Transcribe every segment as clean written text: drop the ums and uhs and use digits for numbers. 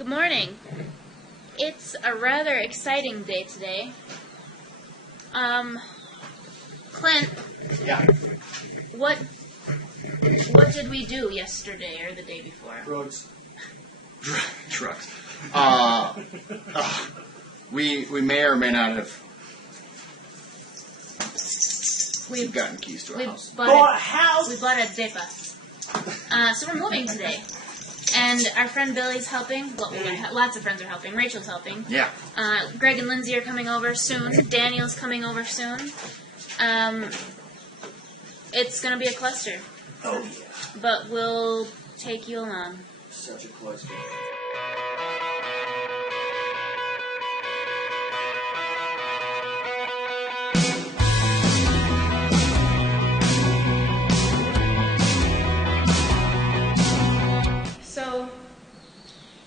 Good morning. It's a rather exciting day today. Clint. Yeah. What did we do yesterday or the day before? Drugs. Drugs. We may or may not have. We've gotten keys to a house. We bought a depa. So we're moving today. And our friend Billy's helping. Well, lots of friends are helping. Rachel's helping. Yeah. Greg and Lindsay are coming over soon. Daniel's coming over soon. It's going to be a cluster. Oh, yeah. But we'll take you along. Such a cluster.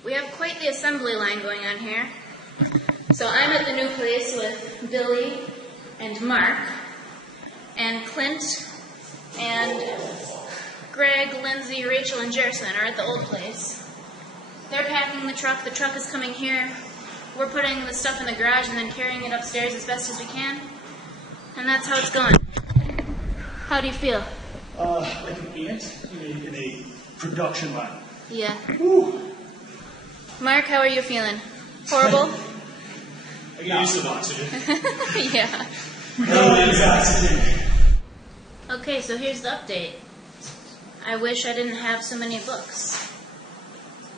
We have quite the assembly line going on here. So I'm at the new place with Billy and Mark and Clint and Greg, Lindsay, Rachel, and Jerson are at the old place. They're packing the truck. The truck is coming here. We're putting the stuff in the garage and then carrying it upstairs as best as we can. And that's how it's going. How do you feel? Like an ant in a production line. Yeah. Woo. Mark, how are you feeling? Horrible? I get used to oxygen. Yeah. No, it's oxygen. Okay, so here's the update. I wish I didn't have so many books.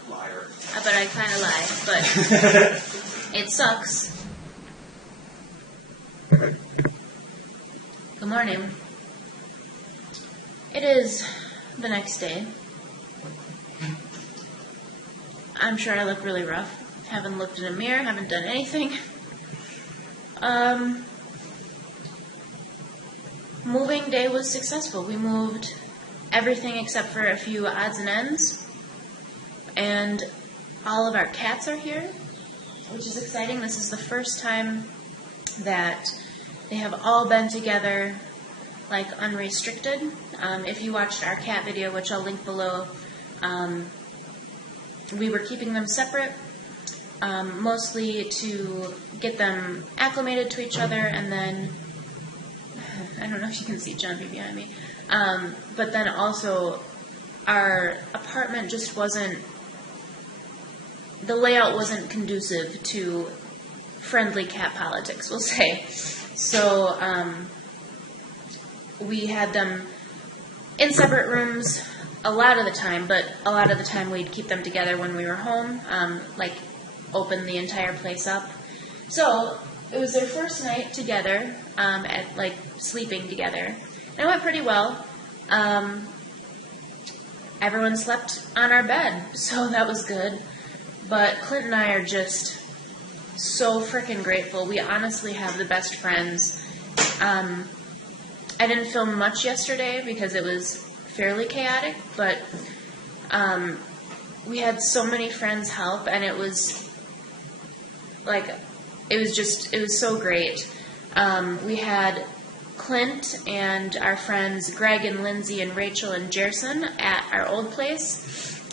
Liar. But I kind of lie, but it sucks. Good morning. It is the next day. I'm sure I look really rough. Haven't looked in a mirror, haven't done anything. Moving day was successful. We moved everything except for a few odds and ends. And all of our cats are here, which is exciting. This is the first time that they have all been together, like unrestricted. If you watched our cat video, which I'll link below, we were keeping them separate, mostly to get them acclimated to each other, and then, I don't know if you can see John behind me, but then also our apartment just wasn't, the layout wasn't conducive to friendly cat politics, we'll say. So we had them in separate rooms a lot of the time, but a lot of the time we'd keep them together when we were home, like open the entire place up. So it was their first night together, at like sleeping together, and it went pretty well. Everyone slept on our bed, so that was good. But Clint and I are just so freaking grateful. We honestly have the best friends. I didn't film much yesterday because it was fairly chaotic, but we had so many friends help, and it was so great. We had Clint and our friends Greg and Lindsay and Rachel and Jerson at our old place,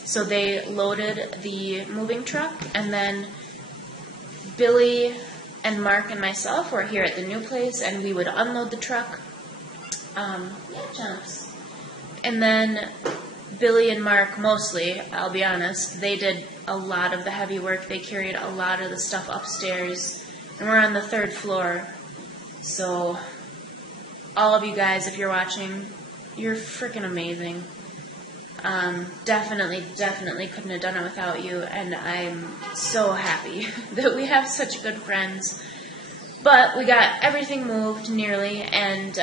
so they loaded the moving truck, and then Billy and Mark and myself were here at the new place, and we would unload the truck. Jumps. And then Billy and Mark, mostly, I'll be honest, they did a lot of the heavy work. They carried a lot of the stuff upstairs. And we're on the 3rd floor. So, all of you guys, if you're watching, you're freaking amazing. Definitely couldn't have done it without you. And I'm so happy that we have such good friends. But we got everything moved, nearly, and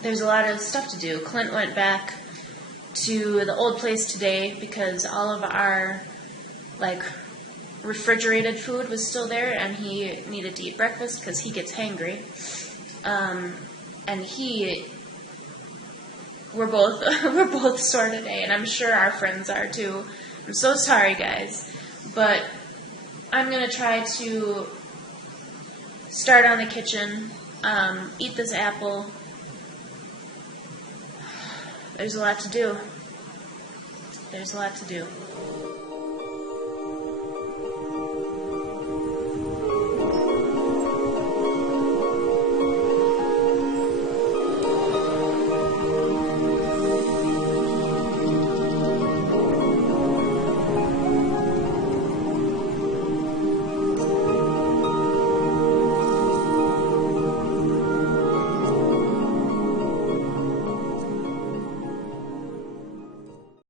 there's a lot of stuff to do. Clint went back to the old place today because all of our, refrigerated food was still there, and he needed to eat breakfast because he gets hangry. And we're both sore today, and I'm sure our friends are too. I'm so sorry, guys. But I'm going to try to start on the kitchen, eat this apple. There's a lot to do.